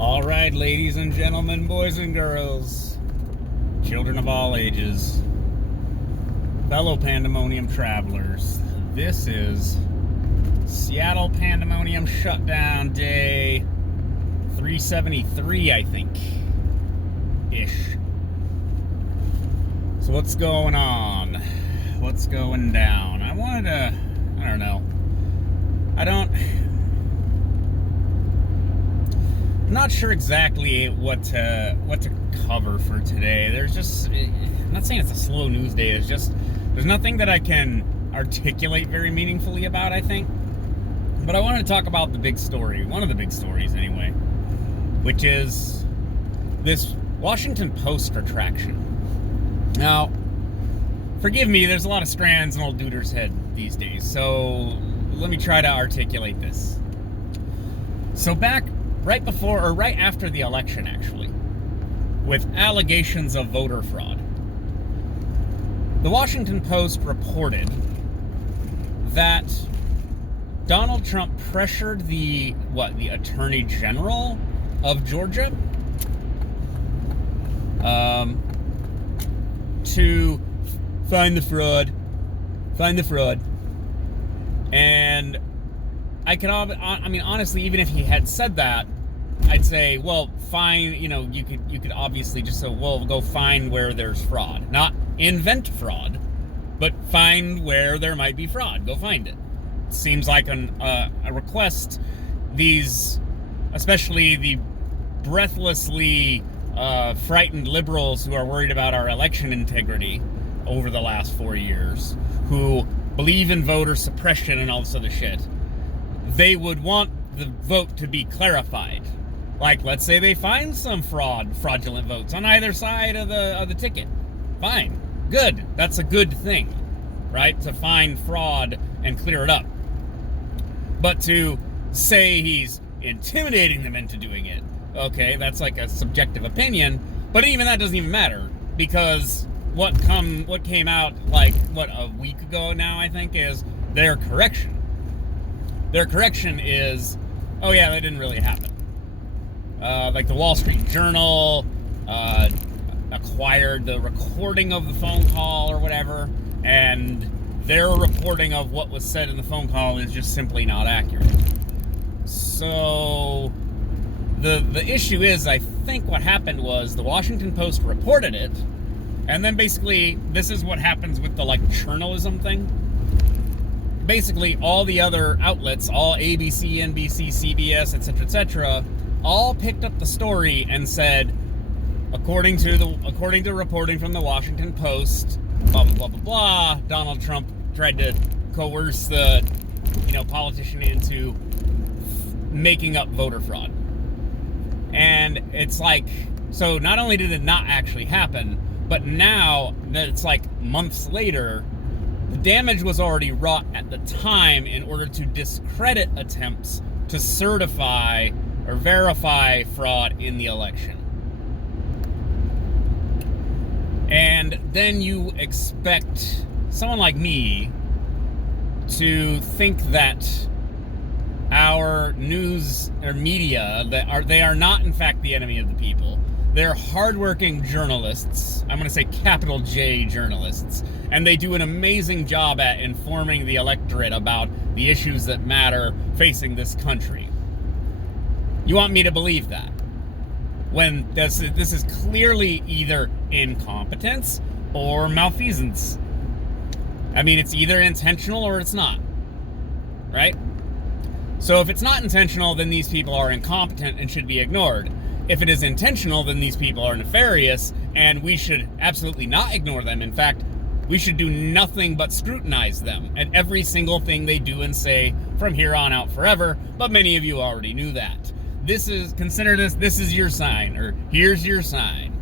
All right, ladies and gentlemen, boys and girls, children of all ages, fellow Pandemonium travelers, this is Seattle Pandemonium Shutdown Day 373, I think, ish. So what's going on? What's going down? I don't know. I'm not sure exactly what to cover for today. I'm not saying it's a slow news day. There's nothing that I can articulate very meaningfully about, I think. But I wanted to talk about the big story, one of the big stories anyway, which is this Washington Post retraction. Now, forgive me, there's a lot of strands in old Duder's head these days, so let me try to articulate this. So back right before, or right after the election, actually, with allegations of voter fraud, the Washington Post reported that Donald Trump pressured the Attorney General of Georgia to find the fraud. And honestly, even if he had said that, I'd say, well, fine, you could obviously just say, well, go find where there's fraud. Not invent fraud, but find where there might be fraud. Go find it. Seems like a request these, especially the breathlessly frightened liberals who are worried about our election integrity over the last 4 years, who believe in voter suppression and all this other shit, they would want the vote to be clarified. Like, let's say they find some fraudulent votes on either side of the ticket. Fine. Good. That's a good thing, right? To find fraud and clear it up. But to say he's intimidating them into doing it, okay, that's like a subjective opinion, but even that doesn't even matter, because what came out a week ago now, I think, is their correction. Their correction is, oh yeah, that didn't really happen. Like the Wall Street Journal acquired the recording of the phone call or whatever, and their reporting of what was said in the phone call is just simply not accurate. So the issue is, I think what happened was the Washington Post reported it, and then basically this is what happens with the journalism thing. Basically all the other outlets, all ABC, NBC, CBS, etc., all picked up the story and said, according to reporting from the Washington Post, blah blah blah blah blah, Donald Trump tried to coerce the politician into making up voter fraud. And it's like, so not only did it not actually happen, but now that it's like months later, the damage was already wrought at the time in order to discredit attempts to certify or verify fraud in the election. And then you expect someone like me to think that our news or media, they are not in fact the enemy of the people. They're hardworking journalists. I'm going to say capital J journalists. And they do an amazing job at informing the electorate about the issues that matter facing this country. You want me to believe that? When this is clearly either incompetence or malfeasance. I mean, it's either intentional or it's not. Right? So if it's not intentional, then these people are incompetent and should be ignored. If it is intentional, then these people are nefarious, and we should absolutely not ignore them. In fact, we should do nothing but scrutinize them and every single thing they do and say from here on out forever, but many of you already knew that. This is your sign, or here's your sign,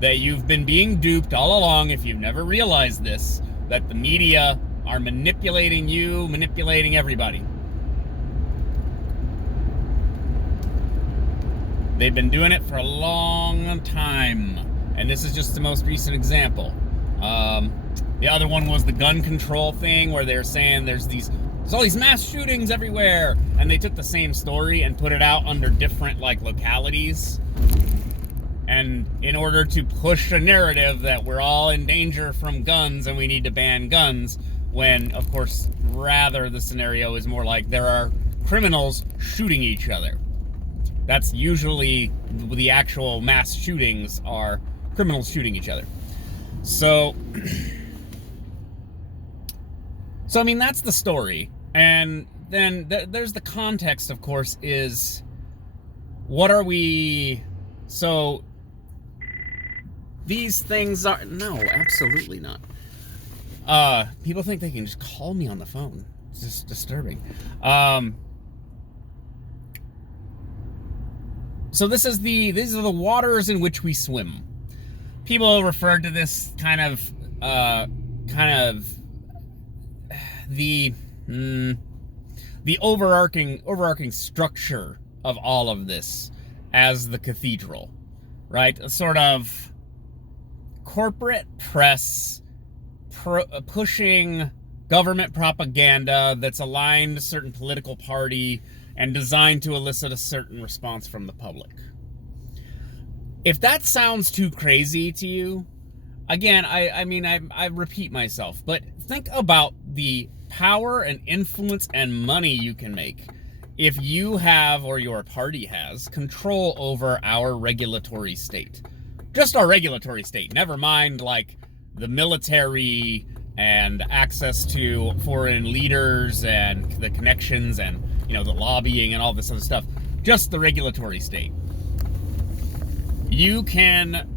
that you've been being duped all along if you've never realized this, that the media are manipulating you, manipulating everybody. They've been doing it for a long time, and this is just the most recent example. The other one was the gun control thing, where they're saying there's these there's all these mass shootings everywhere. And they took the same story and put it out under different, like, localities. And in order to push a narrative that we're all in danger from guns and we need to ban guns, when, of course, rather the scenario is more like there are criminals shooting each other. That's usually the actual mass shootings are criminals shooting each other. So I mean, that's the story. And then there's the context, of course, is what are we... So these things are... No, absolutely not. People think they can just call me on the phone. It's just disturbing. So these are the waters in which we swim. People refer to this kind of the overarching structure of all of this as the cathedral, right? A sort of corporate press pushing government propaganda that's aligned to a certain political party and designed to elicit a certain response from the public. If that sounds too crazy to you, again, I repeat myself, but think about the power and influence and money you can make if you have, or your party has, control over our regulatory state. Just our regulatory state, never mind like the military and access to foreign leaders and the connections and, you know, the lobbying and all this other stuff. Just the regulatory state. You can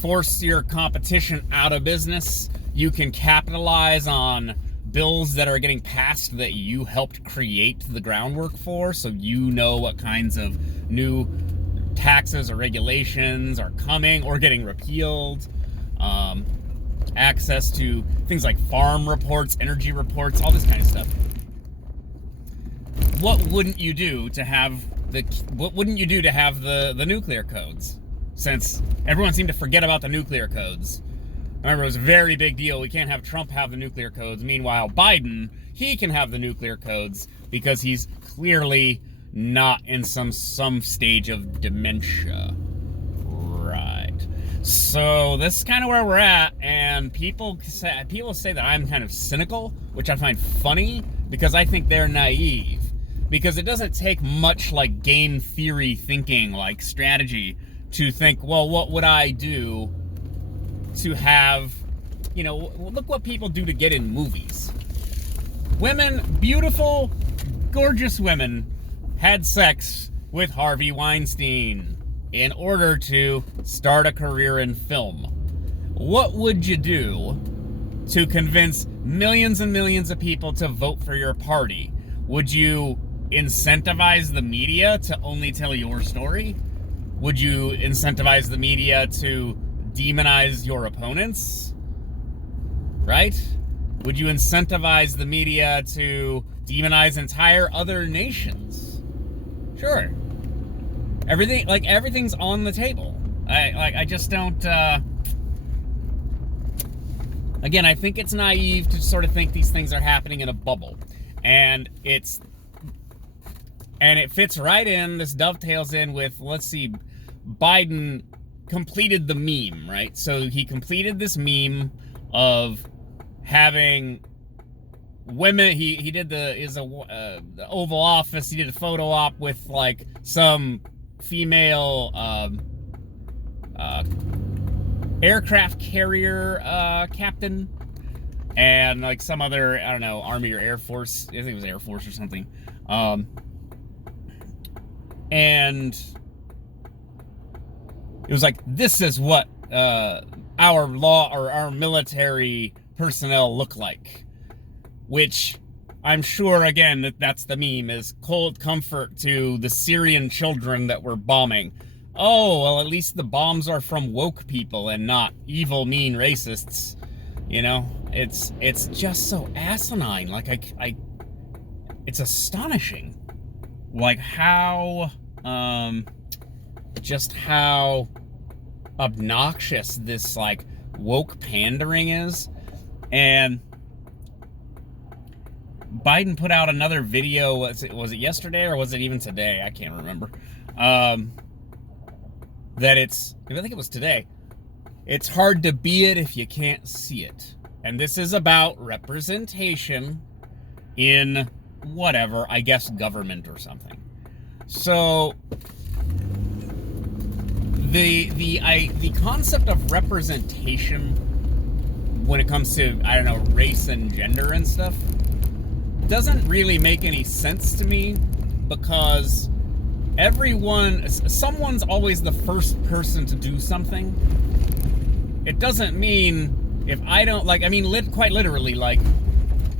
force your competition out of business. You can capitalize on bills that are getting passed that you helped create the groundwork for, so you know what kinds of new taxes or regulations are coming or getting repealed. Access to things like farm reports, energy reports, all this kind of stuff. What wouldn't you do to have the nuclear codes? Since everyone seemed to forget about the nuclear codes. Remember, it was a very big deal. We can't have Trump have the nuclear codes. Meanwhile, Biden, he can have the nuclear codes because he's clearly not in some stage of dementia. Right. So this is kind of where we're at, and people say that I'm kind of cynical, which I find funny because I think they're naive. Because it doesn't take much like game theory thinking, like strategy, to think, well, what would I do to have, you know, look what people do to get in movies. Women, beautiful, gorgeous women, had sex with Harvey Weinstein in order to start a career in film. What would you do to convince millions and millions of people to vote for your party? Would you incentivize the media to only tell your story? Would you incentivize the media to demonize your opponents? Right? Would you incentivize the media to demonize entire other nations? Sure. Everything's on the table. I just don't, again, I think it's naive to sort of think these things are happening in a bubble. And it fits right in, this dovetails in with, let's see, Biden completed the meme, right? So he completed this meme of having women, he did the Oval Office, he did a photo op with like some female aircraft carrier captain and like some other, I don't know, Army or Air Force, I think it was Air Force or something. And it was like, this is what our law or our military personnel look like. Which I'm sure, again, that's the meme, is cold comfort to the Syrian children that we're bombing. Oh, well, at least the bombs are from woke people and not evil, mean racists. You know, it's just so asinine. Like, it's astonishing. Like how just how obnoxious this like woke pandering is. And Biden put out another video. Was it yesterday or was it even today? I can't remember. That I think it was today. It's hard to be it if you can't see it. And this is about representation in whatever, I guess government or something. So the concept of representation when it comes to, I don't know, race and gender and stuff doesn't really make any sense to me, because someone's always the first person to do something. It doesn't mean if I don't, quite literally,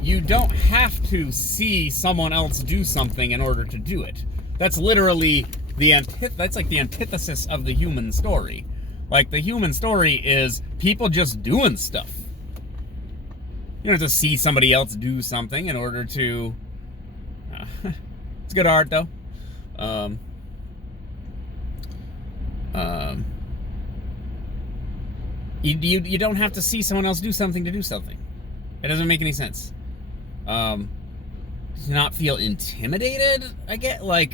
you don't have to see someone else do something in order to do it. That's literally that's like the antithesis of the human story. Like, the human story is people just doing stuff. You don't have to see somebody else do something in order to... it's good art, though. You don't have to see someone else do something to do something. It doesn't make any sense. To not feel intimidated, I get, look,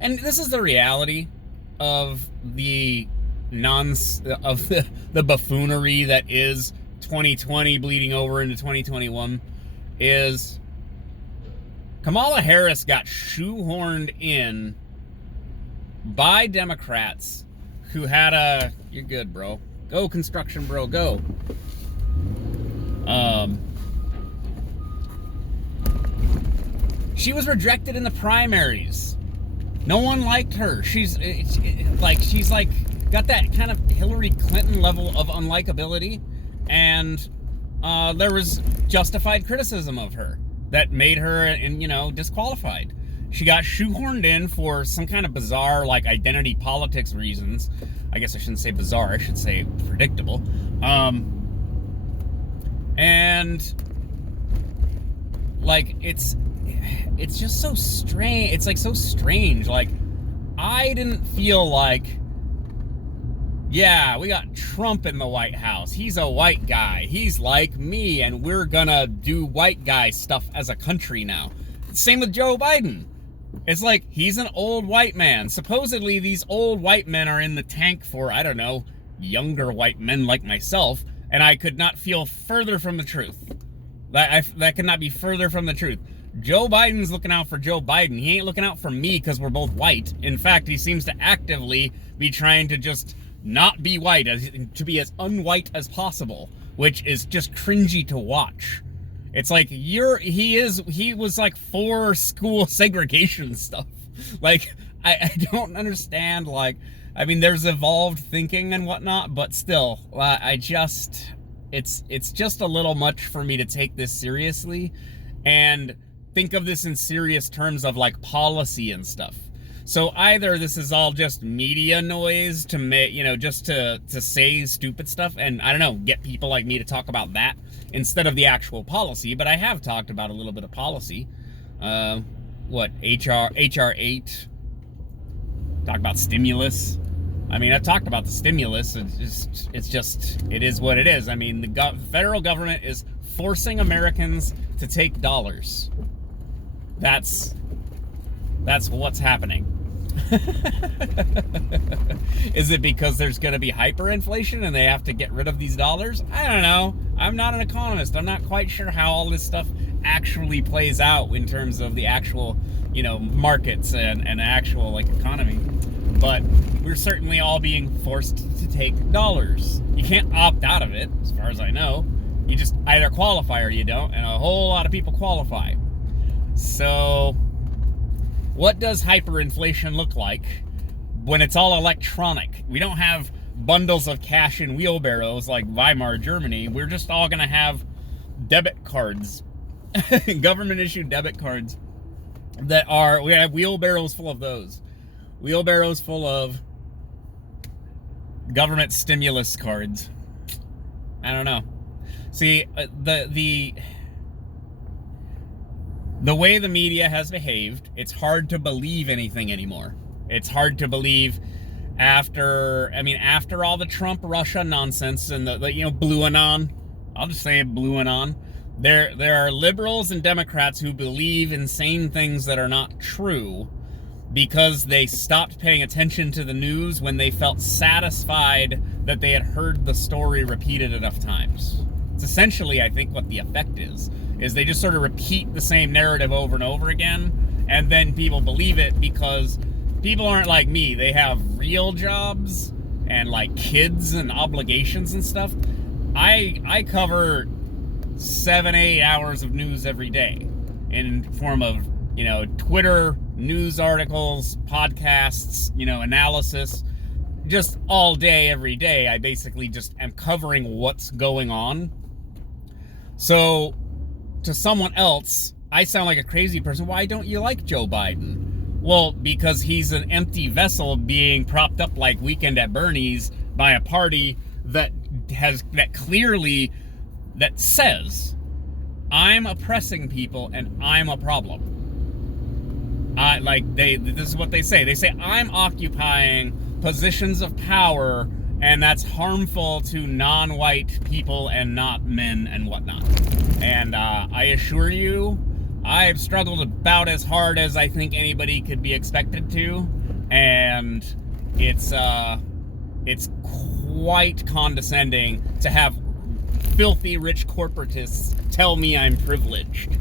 and this is the reality of the buffoonery that is 2020 bleeding over into 2021, is Kamala Harris got shoehorned in by Democrats who had you're good, bro. Go construction, bro, go. She was rejected in the primaries. No one liked her. She's got that kind of Hillary Clinton level of unlikability, and there was justified criticism of her that made her, disqualified. She got shoehorned in for some kind of bizarre, identity politics reasons. I guess I shouldn't say bizarre, I should say predictable. And it's just so strange. It's so strange. I didn't feel yeah, we got Trump in the White House. He's a white guy. He's like me, and we're gonna do white guy stuff as a country now. Same with Joe Biden. It's he's an old white man. Supposedly, these old white men are in the tank for, I don't know, younger white men like myself, and I could not feel further from the truth. That could not be further from the truth. Joe Biden's looking out for Joe Biden. He ain't looking out for me because we're both white. In fact, he seems to actively be trying to just not be white, to be as unwhite as possible, which is just cringy to watch. It's he was for school segregation stuff. I don't understand, there's evolved thinking and whatnot, but still, it's just a little much for me to take this seriously and think of this in serious terms of policy and stuff. So either this is all just media noise to make, just to say stupid stuff and, I don't know, get people like me to talk about that instead of the actual policy. But I have talked about a little bit of policy. HR 8, talk about stimulus. I've talked about the stimulus. It is what it is. The federal government is forcing Americans to take dollars. That's what's happening. Is it because there's going to be hyperinflation and they have to get rid of these dollars? I don't know. I'm not an economist. I'm not quite sure how all this stuff actually plays out in terms of the actual, markets and actual economy. But we're certainly all being forced to take dollars. You can't opt out of it, as far as I know. You just either qualify or you don't, and a whole lot of people qualify. So, what does hyperinflation look like when it's all electronic? We don't have bundles of cash in wheelbarrows like Weimar Germany. We're just all going to have debit cards, government-issued debit cards we have wheelbarrows full of those. Wheelbarrows full of government stimulus cards. I don't know. See, the way the media has behaved, it's hard to believe anything anymore. It's hard to believe after all the Trump-Russia nonsense and the BlueAnon, I'll just say BlueAnon, There are liberals and Democrats who believe insane things that are not true because they stopped paying attention to the news when they felt satisfied that they had heard the story repeated enough times. It's essentially, I think, what the effect is they just sort of repeat the same narrative over and over again, and then people believe it because people aren't like me. They have real jobs and like kids and obligations and stuff. I cover 7-8 hours of news every day in form of, Twitter, news articles, podcasts, analysis, just all day, every day. I basically just am covering what's going on. So to someone else, I sound like a crazy person. Why don't you like Joe Biden? Well, because he's an empty vessel being propped up like Weekend at Bernie's by a party that clearly says, I'm oppressing people and I'm a problem. This is what they say. They say, I'm occupying positions of power, and that's harmful to non-white people and not men and whatnot. And I assure you, I've struggled about as hard as I think anybody could be expected to, and it's quite condescending to have filthy rich corporatists tell me I'm privileged.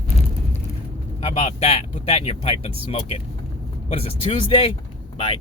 How about that? Put that in your pipe and smoke it. What is this, Tuesday? Bye.